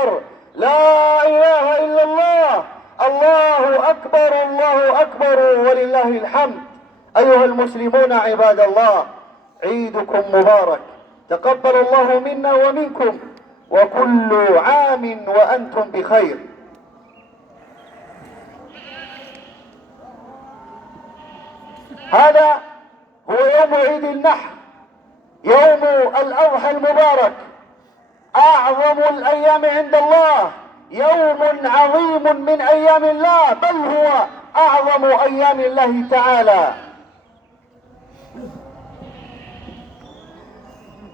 أكبر لا إله إلا الله الله أكبر الله أكبر ولله الحمد. أيها المسلمون عباد الله، عيدكم مبارك، تقبل الله منا ومنكم، وكل عام وأنتم بخير. هذا هو يوم عيد النحر، يوم الأضحى المبارك، أعظم الأيام عند الله، يوم عظيم من أيام الله، بل هو أعظم أيام الله تعالى.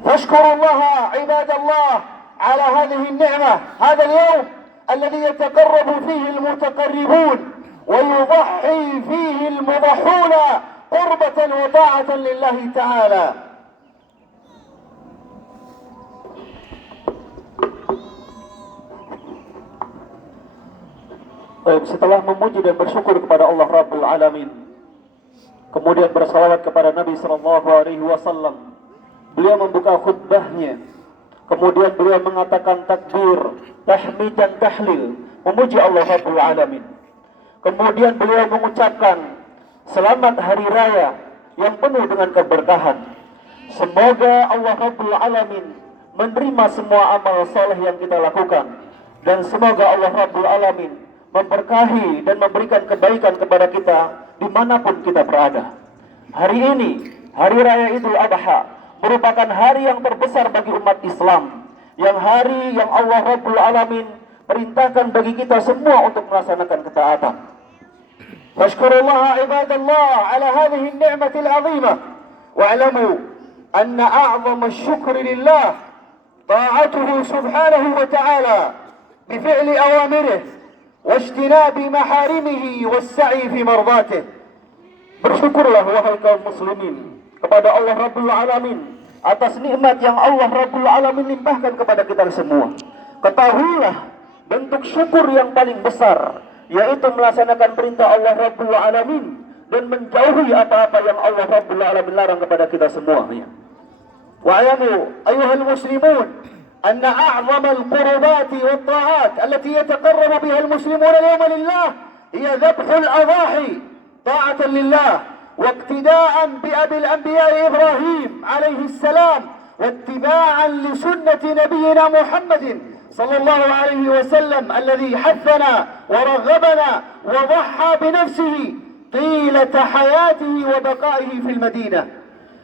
فاشكروا الله عباد الله على هذه النعمة، هذا اليوم الذي يتقرب فيه المتقربون ويضحي فيه المضحون قربة وطاعة لله تعالى. Setelah memuji dan bersyukur kepada Allah Rabbul Alamin, kemudian bersalawat kepada Nabi Sallallahu Alaihi Wasallam, beliau membuka khutbahnya, kemudian beliau mengatakan takbir, tahmid dan tahlil, memuji Allah Rabbul Alamin. Kemudian beliau mengucapkan selamat hari raya yang penuh dengan keberkahan. Semoga Allah Rabbul Alamin menerima semua amal saleh yang kita lakukan, dan semoga Allah Rabbul Alamin memberkahi dan memberikan kebaikan kepada kita dimanapun kita berada. Hari ini, Hari Raya Idul Adha, merupakan hari yang terbesar bagi umat Islam, yang hari yang Allah Rabbul Alamin perintahkan bagi kita semua untuk melaksanakan ketaatan. Fashkurullah ibadallah ala hadhihi an-ni'mati al-'azimah, wa'lamu anna a'zama asy-syukri lillah ta'atuhu subhanahu wa ta'ala bifi'li awamirih wajtinabi maharimihi was-sa'i fi mardatihi. Bersyukurlah wahai kaum muslimin kepada Allah Rabbul Alamin atas nikmat yang Allah Rabbul Alamin limpahkan kepada kita semua. Ketahuilah bentuk syukur yang paling besar, yaitu melaksanakan perintah Allah Rabbul Alamin dan menjauhi apa-apa yang Allah Rabbul Alamin larang kepada kita semua. Wa'lamu ayyuhal muslimun أن أعظم القربات والطاعات التي يتقرب بها المسلمون اليوم لله هي ذبح الأضاحي طاعة لله واقتداء بأبي الأنبياء إبراهيم عليه السلام واتباعا لسنة نبينا محمد صلى الله عليه وسلم الذي حثنا ورغبنا وضحى بنفسه طيلة حياته وبقائه في المدينة.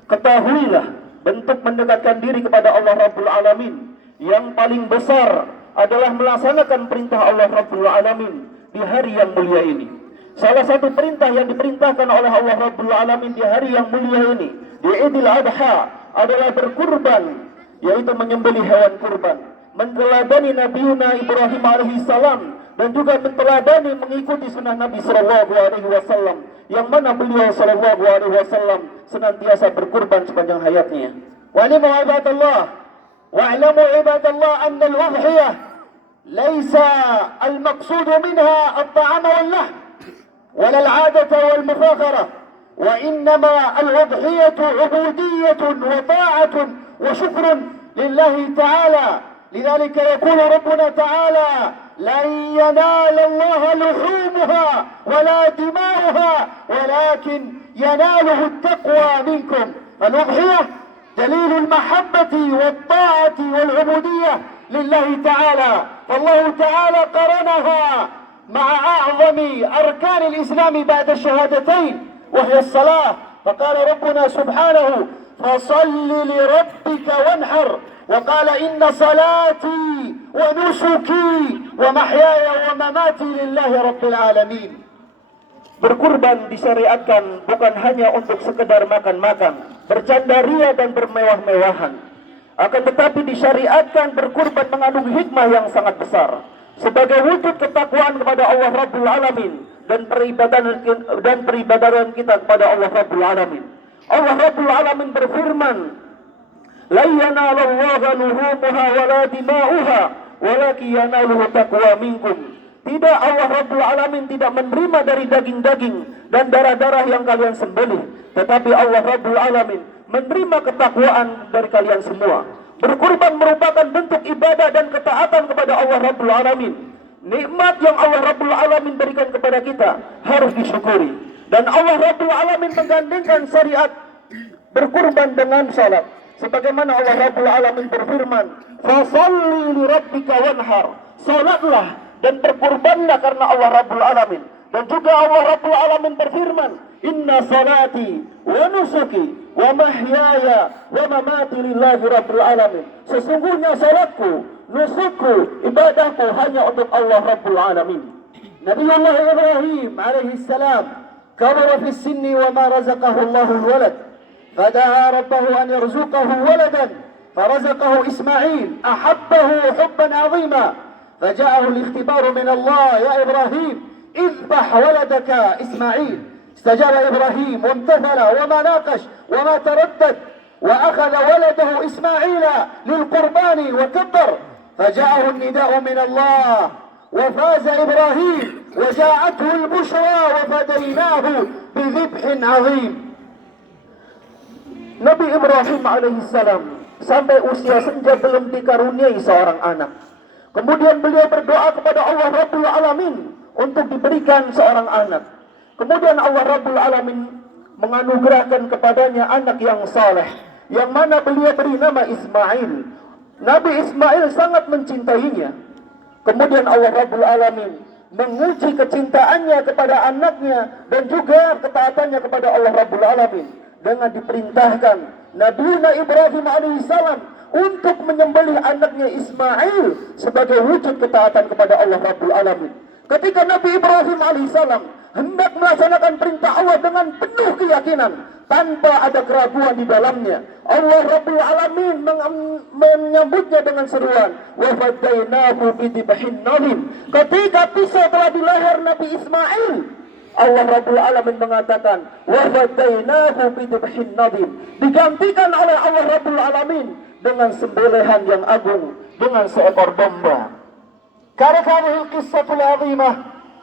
Ketahuilah bentuk mendekatkan diri kepada Allah Rabbul Alamin yang paling besar adalah melaksanakan perintah Allah Rabbul Alamin di hari yang mulia ini. Salah satu perintah yang diperintahkan oleh Allah Rabbul Alamin di hari yang mulia ini, di Idul Adha, adalah berkurban, yaitu menyembelih hewan kurban, menteladani Nabiuna Ibrahim alaihi salam, dan juga menteladani mengikuti sunnah Nabi sallallahu alaihi wasallam, yang mana beliau sallallahu alaihi wasallam senantiasa berkurban sepanjang hayatnya. Wa'lamu ibadallah واعلموا عباد الله أن الأضحية ليس المقصود منها الطعام واللحم ولا العادة والمفاخرة، وإنما الأضحية عبودية وطاعة وشكر لله تعالى. لذلك يقول ربنا تعالى لن ينال الله لحومها ولا دماؤها ولكن يناله التقوى منكم. الأضحية دليل المحبة والطاعة والعبودية لله تعالى، فالله تعالى قرنها مع أعظم أركان الإسلام بعد الشهادتين وهي الصلاة، فقال ربنا سبحانه فصل لربك وانحر، وقال إن صلاتي ونسكي ومحياي ومماتي لله رب العالمين. Berkurban disyariatkan bukan hanya untuk sekedar makan-makan, bercanda ria dan bermewah-mewahan. Akan tetapi disyariatkan berkurban mengandung hikmah yang sangat besar, sebagai wujud ketakwaan kepada Allah Rabbul Alamin dan peribadatan kita kepada Allah Rabbul Alamin. Allah Rabbul Alamin berfirman, "La yanalallaha luhumuha wala dima'uha, walakin yanaluhu taqwa minkum." Tidak, Allah Rabbul Alamin tidak menerima dari daging-daging dan darah-darah yang kalian sembelih, tetapi Allah Rabbul Alamin menerima ketakwaan dari kalian semua. Berkurban merupakan bentuk ibadah dan ketaatan kepada Allah Allah Rabbul Alamin. Nikmat yang Allah Rabbul Alamin berikan kepada kita harus disyukuri. Dan Allah Rabbul Alamin menggandingkan syariat berkurban dengan salat. Sebagaimana Allah Rabbul Alamin berfirman, "Fasholli li rabbika wanhar." Salatlah dan berkurbanlah karena Allah Rabbul Alamin. Dan juga Allah Rabbul Alamin berfirman, "Inna salati wa nusuki wa mahyaya wa mamati lillahi rabbil alamin." Sesungguhnya salatku, nusukku, ibadahku hanya untuk Allah Rabbul Alamin. Nabiullah Ibrahim alaihi salam kabara fi sinni wa ma razaqahu Allahu walad. فدعا ربه أن يرزقه ولدا فرزقه إسماعيل أحبه حبا عظيما فجاءه الاختبار من الله يا إبراهيم اذبح ولدك إسماعيل استجاب إبراهيم وامتثل وما ناقش وما تردد وأخذ ولده إسماعيل للقربان وكبر فجاءه النداء من الله وفاز إبراهيم وجاءته البشرى وفديناه بذبح عظيم. Nabi Ibrahim alaihissalam sampai usia senja belum dikaruniai seorang anak. Kemudian beliau berdoa kepada Allah Rabbul Alamin untuk diberikan seorang anak. Kemudian Allah Rabbul Alamin menganugerahkan kepadanya anak yang saleh, yang mana beliau beri nama Ismail. Nabi Ismail sangat mencintainya. Kemudian Allah Rabbul Alamin menguji kecintaannya kepada anaknya dan juga ketaatannya kepada Allah Rabbul Alamin dengan diperintahkan Nabi Ibrahim alaihissalam untuk menyembelih anaknya Ismail sebagai wujud ketaatan kepada Allah Rabbul Alamin. Ketika Nabi Ibrahim alaihissalam hendak melaksanakan perintah Allah dengan penuh keyakinan tanpa ada keraguan di dalamnya, Allah Rabbul Alamin menyambutnya dengan seruan, wa fadainahu bidibhin nadim. Ketika pisau telah di leher Nabi Ismail, Allah Rabbul Alamin mengatakan, wa fadainahu bidibhin nadim, digantikan oleh Allah Rabbul Alamin dengan sembelihan yang agung, dengan seekor domba. كانت هذه القصة العظيمة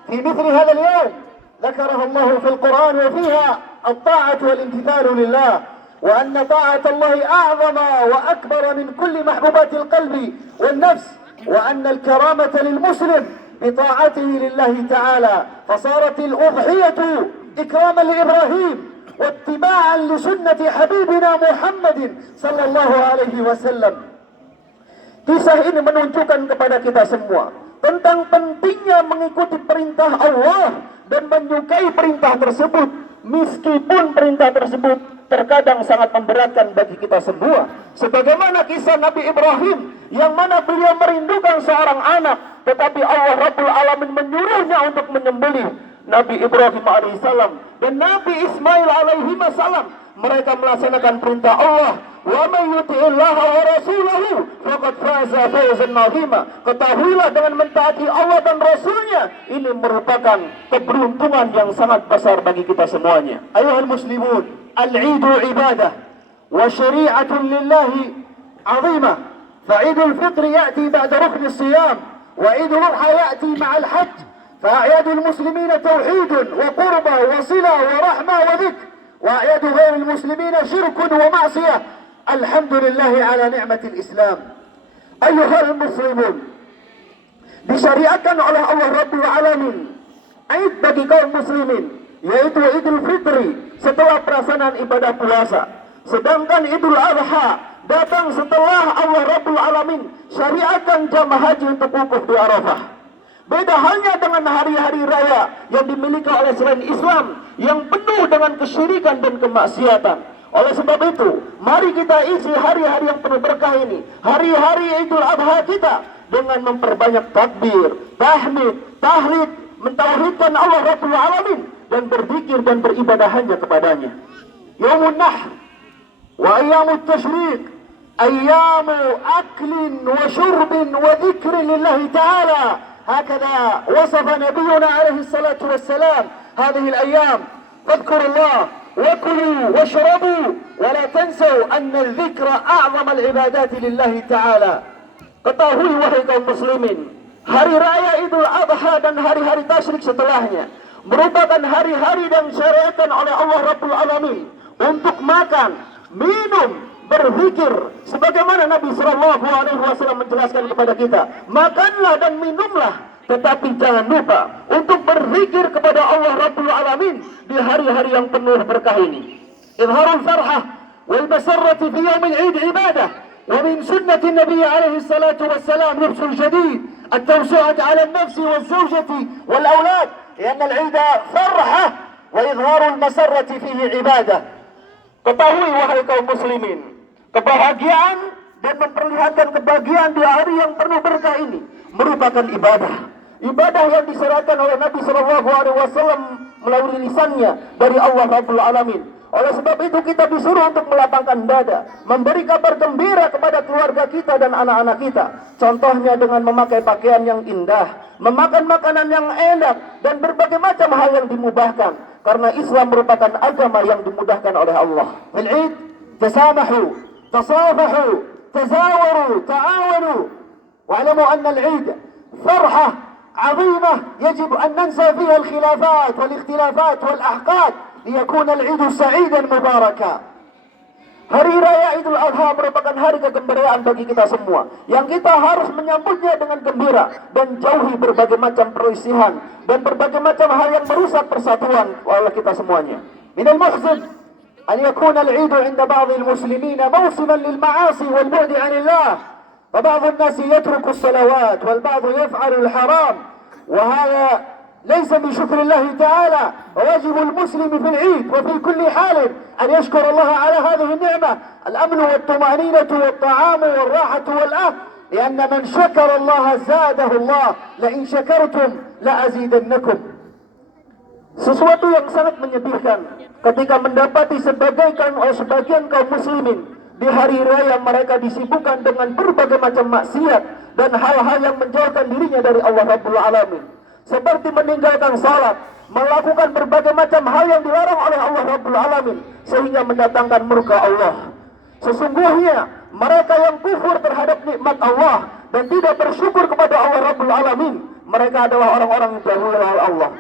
في مثل هذا اليوم ذكرها الله في القرآن وفيها الطاعة والامتثال لله وأن طاعة الله أعظم وأكبر من كل محبوبات القلب والنفس وأن الكرامة للمسلم بطاعته لله تعالى فصارت الأضحية إكراما لإبراهيم واتباعا لسنة حبيبنا محمد صلى الله عليه وسلم. Kisah ini menunjukkan kepada kita semua tentang pentingnya mengikuti perintah Allah dan menyukai perintah tersebut, meskipun perintah tersebut terkadang sangat memberatkan bagi kita semua. Sebagaimana kisah Nabi Ibrahim yang mana beliau merindukan seorang anak, tetapi Allah Rabbul Alamin menyuruhnya untuk menyembelih Nabi Ibrahim alaihissalam dan Nabi Ismail alaihissalam. Mereka melaksanakan perintah Allah. Wa may yuti'illaha wa rasulahu faqad faza fawzan 'azima. Ketahuilah dengan mentaati Allah dan Rasulnya, ini merupakan keberuntungan yang sangat besar bagi kita semuanya. Ayuhal muslimun, al-'idu ibadah wa syari'atun lillahi 'azimah. Fa'idul fitr ya'ti ba'da rukn as-siyam wa 'idul adha ya'ti ma'al hajj. Fa'idul muslimina tauhid wa qurba wa sila wa rahmah wa dhikr. وأعياد غير المسلمين شرك ومعصية. الحمد لله على نعمة الإسلام. أيها المسلمون, disyariatkan oleh Allah Rabbul Alamin Aid bagi kaum muslimin, yaitu Idul Fitri setelah pelaksanaan ibadah puasa. Sedangkan Idul Adha datang setelah Allah Rabbul Alamin syariatkan jamaah haji untuk wukuf di Arafah. Beda halnya dengan hari-hari raya yang dimiliki oleh selain Islam yang penuh dengan kesyirikan dan kemaksiatan. Oleh sebab itu, mari kita isi hari-hari yang penuh berkah ini, hari-hari Idul Adha kita, dengan memperbanyak takbir, tahmid, tahlid, mentauhidkan Allah Rabbul Alamin dan berzikir dan beribadah hanya kepadanya. Yaumun Nahr wa ayyamut tashriq ayyamu aklin wa syurbin wa dzikrin lillahi ta'ala. هكذا وصف نبينا عليه الصلاة والسلام هذه الأيام. فاذكروا الله وكلوا واشربوا ولا تنسوا أن الذكر أعظم العبادات لله تعالى. Ketahui wahai kaum muslimin, hari raya Idul Adha dan hari-hari tasyrik setelahnya merupakan hari-hari yang disyariatkan oleh Allah Rabbul Alamin untuk makan, minum, berzikir sebagaimana Nabi sallallahu alaihi wasallam menjelaskan kepada kita. Makanlah dan minumlah, tetapi jangan lupa untuk berzikir kepada Allah Rabbul Alamin di hari-hari yang penuh berkah ini. Izharul farhah wal masarrati fi yaumil 'id ibadah. ومن سنة النبي عليه الصلاة والسلام لبس الجديد، التوسعة على النفس والزوجة والأولاد، لأن العيد فرحة وإظهار المسرة فيه عبادة. Ketahui wahai kaum muslimin, kebahagiaan dan memperlihatkan kebahagiaan di hari yang penuh berkah ini merupakan ibadah. Ibadah yang disyariatkan oleh Nabi sallallahu alaihi wasallam melalui lisannya dari Allah Rabbul Alamin. Oleh sebab itu kita disuruh untuk melapangkan dada, memberi kabar gembira kepada keluarga kita dan anak-anak kita. Contohnya dengan memakai pakaian yang indah, memakan makanan yang enak, dan berbagai macam hal yang dimudahkan. Karena Islam merupakan agama yang dimudahkan oleh Allah. Fil Eid, tasamahu, tasafahu, tazawaru, ta'awanu. Wa'lamu anna al-Eid farhah 'azimah yajib an nansa fiha al-khilafat wal-ikhtilafat wal-ahqad liyakun al-'Eid sa'idan mubaraka. Hari Raya Idul Adha merupakan hari kegembiraan bagi kita semua, yang kita harus menyambutnya dengan gembira dan jauhi berbagai macam perselisihan dan berbagai macam hal yang merusak persatuan oleh kita semuanya. Minal mahzun an yakuna al-'Eid 'inda ba'd al-muslimin mawsiman lil ma'asi wal bu'd 'anillah. Fa ba'd an-nas yatruku as-salawat wal ba'd yaf'alu al-haram wa hadha ليس من شكر الله تعالى. وواجب المسلم في العيد وفي كل حال أن يشكر الله على هذه النعمة، الأمن والطمأنينة والطعام والراحة والأهل، لأن من شكر الله زاده الله، لئن شكرتم لأزيدنكم. Sesuatu yang sangat menyedihkan ketika mendapati sebagian kaum muslimin di hari raya mereka disibukkan dengan berbagai macam maksiat dan hal-hal yang menjauhkan dirinya dari Allah Rabbul Alamin, seperti meninggalkan salat, melakukan berbagai macam hal yang dilarang oleh Allah Rabbul Alamin, sehingga mendatangkan murka Allah. Sesungguhnya mereka yang kufur terhadap nikmat Allah dan tidak bersyukur kepada Allah Rabbul Alamin, mereka adalah orang-orang yang didahului oleh Allah.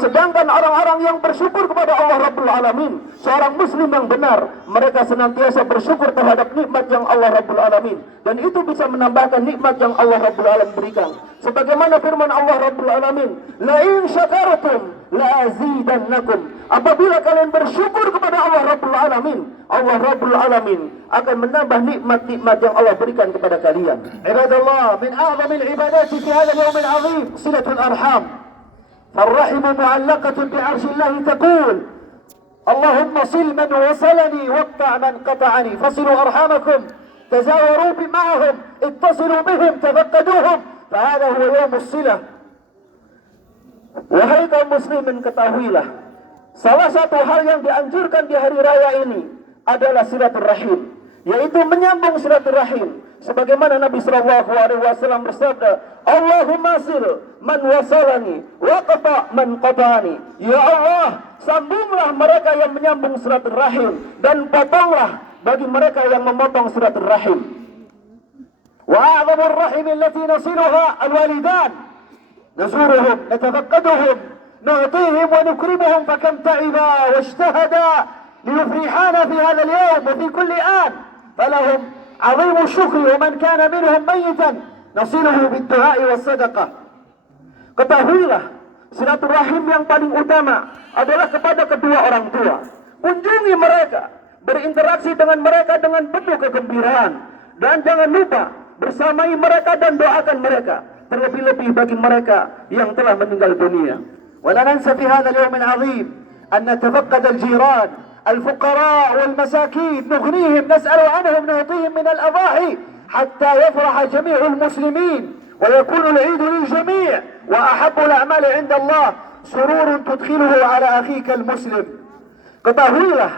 Sedangkan orang-orang yang bersyukur kepada Allah Rabbul Alamin, seorang muslim yang benar, mereka senantiasa bersyukur terhadap nikmat yang Allah Rabbul Alamin, dan itu bisa menambahkan nikmat yang Allah Rabbul Alamin berikan. Sebagaimana firman Allah Rabbul Alamin, la in syakartum la azidannakum. Apabila kalian bersyukur kepada Allah Rabbul Alamin, Allah Rabbul Alamin akan menambah nikmat-nikmat yang Allah berikan kepada kalian. Ibadallah, min a'zamil ibadati fi hadzal yawm al-'azim silatul arham. فالرحم معلقة بعرش الله تقول اللهم صل من وصلني واقطع من قطعني فصلوا أرحامكم تزاوروا معهم اتصلوا بهم تفقدوهم فهذا هو يوم الصلة. Wahai kaum muslimin, ketahuilah, salah satu hal yang dianjurkan di hari raya ini adalah silaturahim, yaitu menyambung silaturahim. Sebagaimana Nabi sallallahu alaihi wasallam bersabda, Allahumma sil man wasalani wa qata man qatani. Ya Allah, sambunglah mereka yang menyambung silaturahim dan potonglah bagi mereka yang memotong silaturahim. Wa a'zamur rahim allati nasiluha alwalidan. Nazuruhum, natafaqaduhum, nu'tihim wa nukrimuhum fakam ta'iba wajtahada liyufrihana fi hadha al-yawm wa fi kulli an. Falahum عظيم الشكر ومن كان منهم ميتا نصله بالدعاء والصدقة. Ketahuilah, silaturahim yang paling utama adalah kepada kedua orang tua. Kunjungi mereka, berinteraksi dengan mereka dengan penuh kegembiraan, dan jangan lupa bersamai mereka dan doakan mereka, terlebih-lebih bagi mereka yang telah meninggal dunia. ولا ننسى في هذا اليوم العظيم أن نتفقد الجيران الفقراء والمساكين، نغنيهم، نسأل عنهم، نعطيهم من الأضاحي حتى يفرح جميع المسلمين ويكون العيد للجميع. وأحب الأعمال عند الله سرور تدخله على أخيك المسلم. Ketahuilah,